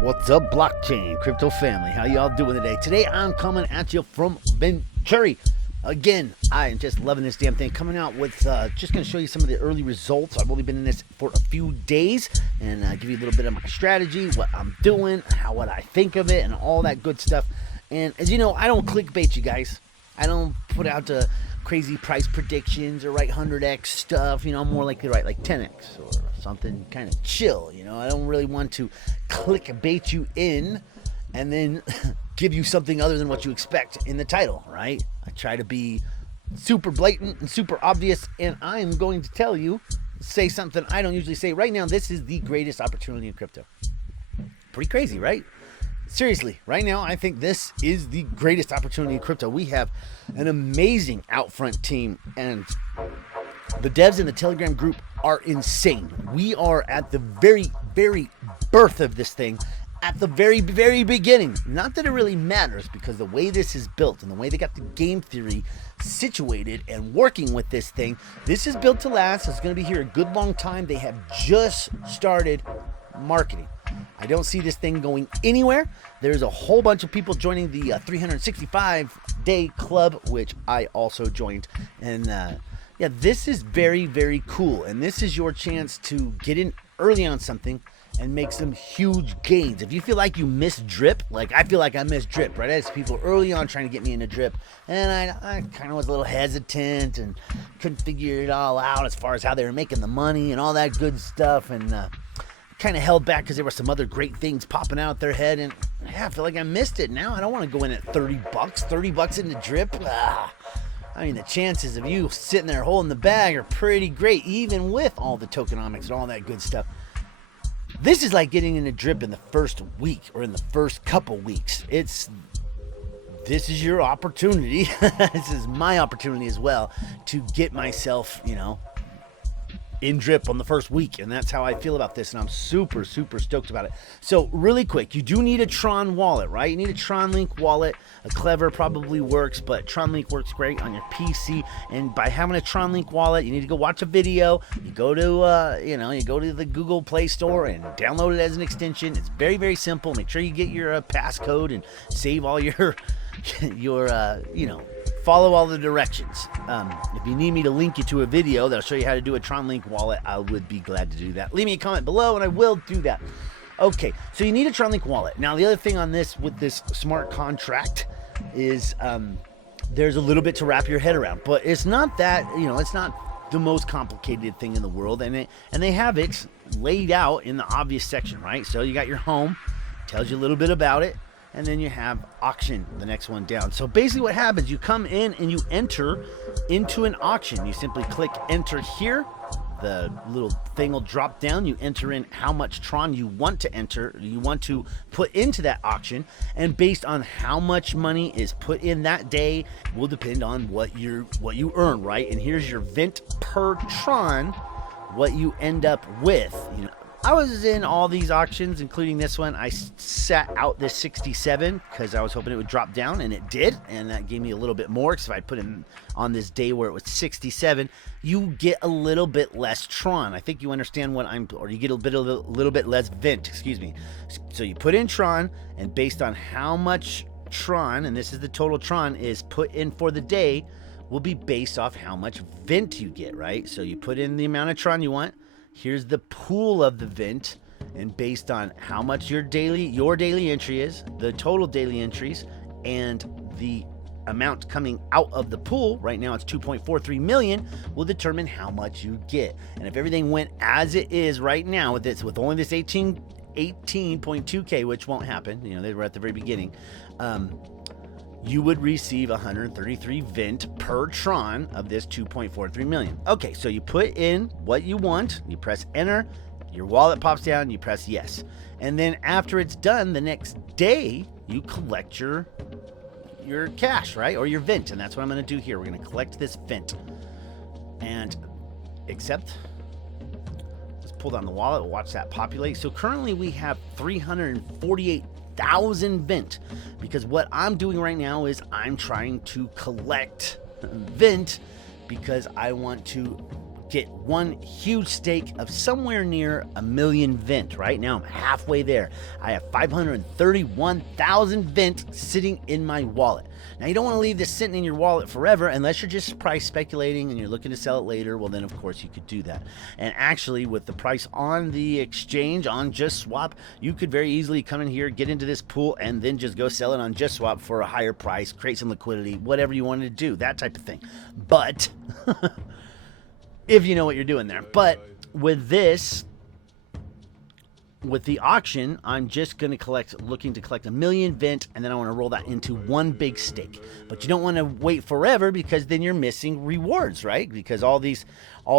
What's up, blockchain crypto family? How y'all doing today? Today I'm coming at you from Venturi. Again, I am just loving this damn thing. Coming out with just going to show you some of the early results. I've only been in this for a few days and give you a little bit of my strategy, what I'm doing, what I think of it, and all that good stuff. And as you know, I don't clickbait you guys. I don't put out the crazy price predictions or write 100x stuff. You know, I'm more likely to write like 10x or something kind of chill. You know, I don't really want to clickbait you in and then give you something other than what you expect in the title, right? I try to be super blatant and super obvious, and I am going to tell you, say something I don't usually say. Right now, this is the greatest opportunity in crypto. Pretty crazy, right? Seriously, right now, I think this is the greatest opportunity in crypto. We have an amazing out front team, and the devs in the Telegram group are insane. We are at the very, very birth of this thing, at the very, very beginning. Not that it really matters, because the way this is built and the way they got the game theory situated and working with this thing, this is built to last. It's going to be here a good long time. They have just started marketing. I don't see this thing going anywhere. There's a whole bunch of people joining the 365-day club, which I also joined. And yeah, this is very, very cool. And this is your chance to get in early on something and make some huge gains. If you feel like you missed drip, like I feel like I missed drip, right? I had people early on trying to get me into drip, and I kind of was a little hesitant and couldn't figure it all out as far as how they were making the money and all that good stuff, and kind of held back because there were some other great things popping out their head, and yeah, I feel like I missed it. Now I don't want to go in at $30 into drip. I mean, the chances of you sitting there holding the bag are pretty great, even with all the tokenomics and all that good stuff. This is like getting into drip in the first week or in the first couple weeks. This is your opportunity. This is my opportunity as well to get myself, you know, in drip on the first week, and that's how I feel about this, and I'm super, super stoked about it. So really quick, you do need a Tron wallet, right? You need a Tron Link wallet. A Clever probably works, but Tron Link works great on your PC, and by having a Tron Link wallet, you need to go watch a video. You go to you go to the Google Play Store and download it as an extension. It's very, very simple. Make sure you get your passcode and save all your follow all the directions. If you need me to link you to a video that'll show you how to do a Tron Link wallet, I would be glad to do that. Leave me a comment below and I will do that. Okay, so you need a Tron Link wallet. Now, the other thing on this with this smart contract is there's a little bit to wrap your head around, but it's not that, it's not the most complicated thing in the world, and they have it laid out in the obvious section, right? So you got your home, tells you a little bit about it, and then you have auction, the next one down. So basically what happens, you come in and you enter into an auction. You simply click enter here. The little thing will drop down. You enter in how much Tron you want to enter, you want to put into that auction, and based on how much money is put in that day will depend on what you earn, right? And here's your Vent per Tron, what you end up with. I was in all these auctions, including this one. I sat out this 67 because I was hoping it would drop down, and it did, and that gave me a little bit more, because if I put in on this day where it was 67, you get a little bit less Tron. I think you understand or you get a little bit less Vent, excuse me. So you put in Tron, and based on how much Tron, and this is the total Tron, is put in for the day, will be based off how much Vent you get, right? So you put in the amount of Tron you want. Here's the pool of the Vent, and based on how much your daily entry is, the total daily entries, and the amount coming out of the pool, right now it's 2.43 million, will determine how much you get. And if everything went as it is right now with only this 18.2K, which won't happen, they were at the very beginning, you would receive 133 Vent per Tron of this 2.43 million. Okay, so you put in what you want, you press enter, your wallet pops down, you press yes. And then after it's done, the next day, you collect your cash, right? Or your Vent, and that's what I'm gonna do here. We're gonna collect this Vent. And let's pull down the wallet, watch that populate. So currently we have 348,000 Vent, because what I'm doing right now is I'm trying to collect Vent because I want to get one huge stake of somewhere near 1 million Vent. Right now I'm halfway there. I have 531,000 Vent sitting in my wallet. Now you don't want to leave this sitting in your wallet forever unless you're just price speculating and you're looking to sell it later. Well, then of course you could do that. And actually with the price on the exchange on JustSwap, you could very easily come in here, get into this pool, and then just go sell it on JustSwap for a higher price, create some liquidity, whatever you wanted to do, that type of thing. But if you know what you're doing there. But with this, with the auction, I'm just going to looking to collect 1 million Vent, and then I want to roll that into one big stake. But you don't want to wait forever because then you're missing rewards, right? Because all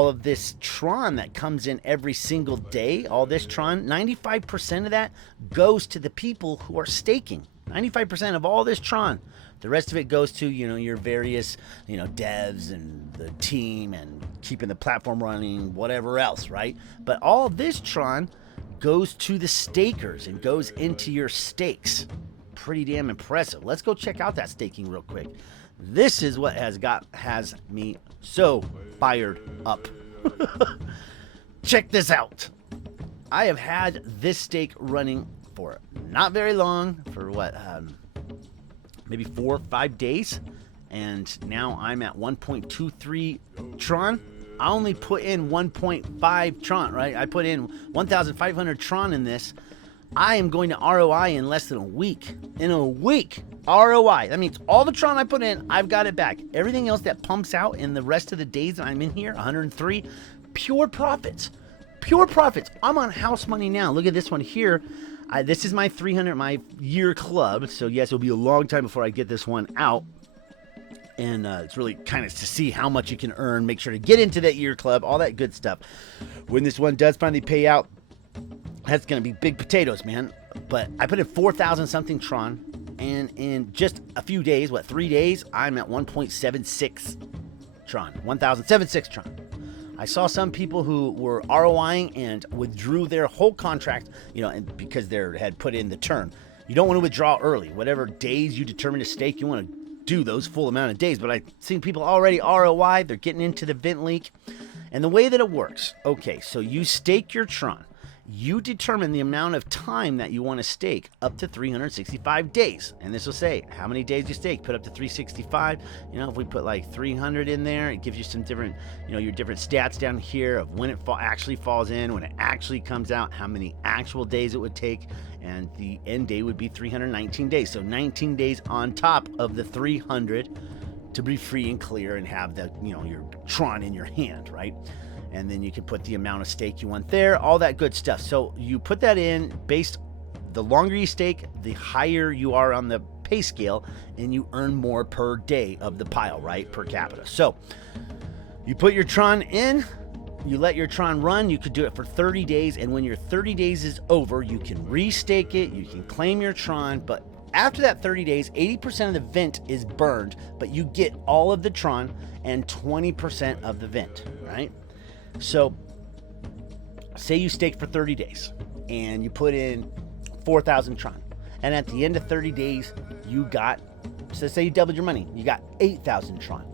of this Tron that comes in every single day, all this Tron, 95% of that goes to the people who are staking. 95% of all this Tron. The rest of it goes to, your various, devs and the team and keeping the platform running, whatever else, right? But all of this Tron goes to the stakers and goes into your stakes. Pretty damn impressive. Let's go check out that staking real quick. This is what has me so fired up. Check this out. I have had this stake running for not very long, for what, maybe 4 or 5 days, and now I'm at 1.23 Tron. I only put in 1.5 Tron, right? I put in 1,500 Tron in this. I am going to ROI in less than a week. In a week, ROI. That means all the Tron I put in, I've got it back. Everything else that pumps out in the rest of the days that I'm in here, 103, pure profits. Pure profits. I'm on house money now. Look at this one here. This is my 300, my year club. So yes, it'll be a long time before I get this one out. And it's really kind of to see how much you can earn. Make sure to get into that year club, all that good stuff. When this one does finally pay out, that's going to be big potatoes, man. But I put in 4,000 something Tron. And in just a few days, 3 days, I'm at 1.76 Tron. 1,076 Tron. I saw some people who were ROIing and withdrew their whole contract, and because they had put in the term. You don't want to withdraw early. Whatever days you determine to stake, you want to do those full amount of days. But I've seen people already ROI. They're getting into the Vent leak. And the way that it works, okay, so you stake your Tron. You determine the amount of time that you want to stake up to 365 days. And this will say how many days you stake. Put up to 365. If we put like 300 in there, it gives you some different, your different stats down here of when it actually falls in, when it actually comes out, how many actual days it would take. And the end date would be 319 days. So 19 days on top of the 300 to be free and clear and have the, your Tron in your hand, right? And then you can put the amount of stake you want there, all that good stuff. So you put that in based, the longer you stake, the higher you are on the pay scale, and you earn more per day of the pile, right? Per capita. So you put your Tron in, you let your Tron run. You could do it for 30 days. And when your 30 days is over, you can restake it. You can claim your Tron. But after that 30 days, 80% of the Vent is burned, but you get all of the Tron and 20% of the Vent, right? So say you stake for 30 days and you put in 4,000 Tron. And at the end of 30 days, you got, so say you doubled your money, you got 8,000 Tron.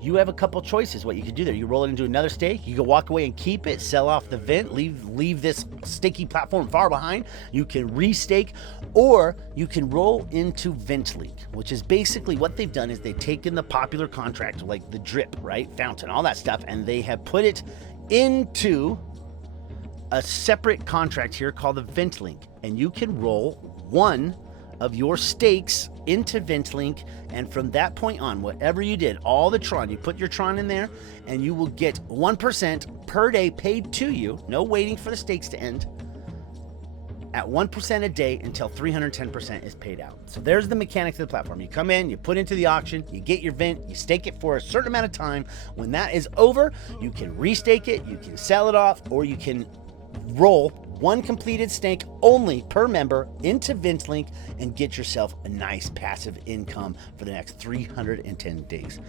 You have a couple choices what you could do there. You roll it into another stake. You can walk away and keep it, sell off the Vent, leave this staking platform far behind. You can restake, or you can roll into Venturi, which is basically what they've done is they've taken the popular contract like the drip, right, fountain, all that stuff, and they have put it into a separate contract here called the Venturi, and you can roll one of your stakes into Venturi, and from that point on, whatever you did, all the Tron, you put your Tron in there, and you will get 1% per day paid to you, no waiting for the stakes to end, at 1% a day until 310% is paid out. So there's the mechanics of the platform. You come in, you put into the auction, you get your Vent, you stake it for a certain amount of time. When that is over, you can restake it, you can sell it off, or you can roll one completed stake only per member into Venturi and get yourself a nice passive income for the next 310 days.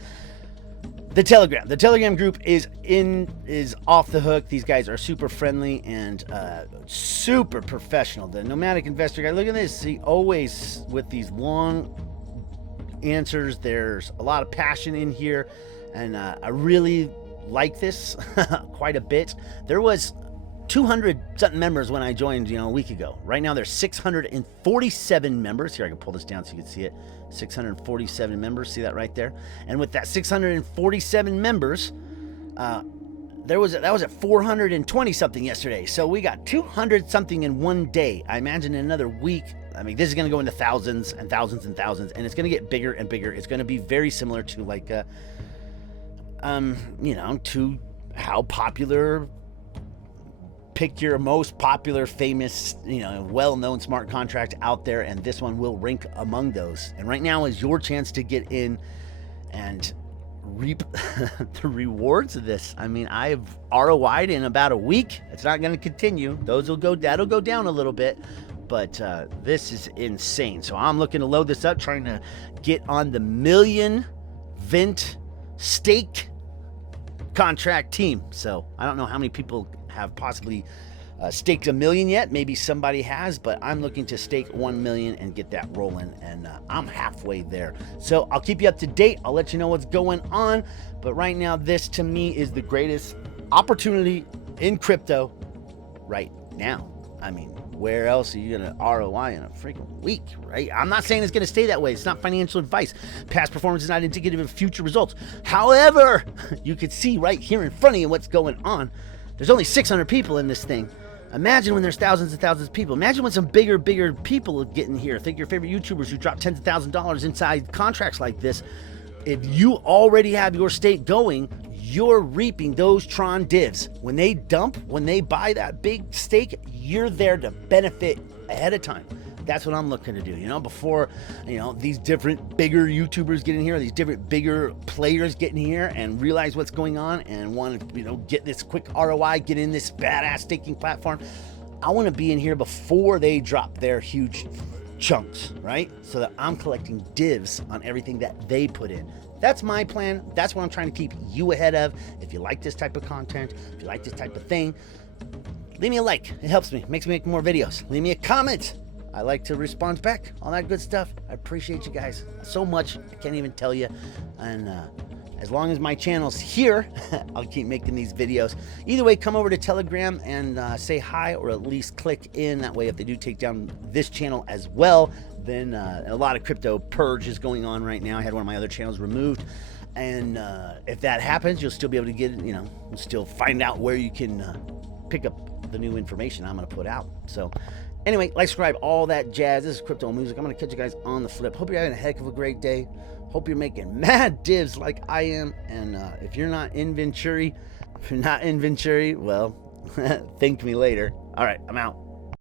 The Telegram group is off the hook. These guys are super friendly and super professional. The nomadic investor guy, look at this. See, always with these long answers, there's a lot of passion in here, and I really like this quite a bit. There was 200 something members when I joined, a week ago. Right now there's 647 members. Here, I can pull this down so you can see it. 647 members. See that right there? And with that 647 members, that was at 420 something yesterday. So we got 200 something in one day. I imagine in another week, this is going to go into thousands and thousands and thousands, and it's going to get bigger and bigger. It's going to be very similar to like, to how popular. Pick your most popular, famous, well-known smart contract out there, and this one will rank among those. And right now is your chance to get in and reap the rewards of this. I've ROI'd in about a week. It's not going to continue. That'll go down a little bit, but this is insane. So I'm looking to load this up, trying to get on the million Vent stake contract team. So I don't know how many people have possibly staked $1 million yet. Maybe somebody has, but I'm looking to stake 1 million and get that rolling, and I'm halfway there. So I'll keep you up to date. I'll let you know what's going on, but right now this to me is the greatest opportunity in crypto right now. Where else are you going to ROI in a freaking week, right? I'm not saying it's going to stay that way. It's not financial advice. Past performance is not indicative of future results. However, you can see right here in front of you what's going on. There's only 600 people in this thing. Imagine when there's thousands and thousands of people. Imagine when some bigger people get in here. Think your favorite YouTubers who drop tens of thousands of dollars inside contracts like this. If you already have your stake going, you're reaping those Tron divs. When they dump, when they buy that big stake, you're there to benefit ahead of time. That's what I'm looking to do, before, these different bigger YouTubers get in here, these different bigger players get in here and realize what's going on and want to, get this quick ROI, get in this badass staking platform. I want to be in here before they drop their huge chunks, right? So that I'm collecting divs on everything that they put in. That's my plan. That's what I'm trying to keep you ahead of. If you like this type of content, if you like this type of thing, leave me a like. It helps me, makes me make more videos. Leave me a comment. I like to respond back, all that good stuff. I appreciate you guys so much. I can't even tell you. And as long as my channel's here, I'll keep making these videos. Either way, come over to Telegram and say hi, or at least click in. That way, if they do take down this channel as well, then a lot of crypto purge is going on right now. I had one of my other channels removed. And if that happens, you'll still be able to get, still find out where you can pick up the new information I'm going to put out. So anyway, like, subscribe, all that jazz. This is CryptoMusic. I'm going to catch you guys on the flip. Hope you're having a heck of a great day. Hope you're making mad divs like I am. And if you're not in Venturi, well, thank me later. All right, I'm out.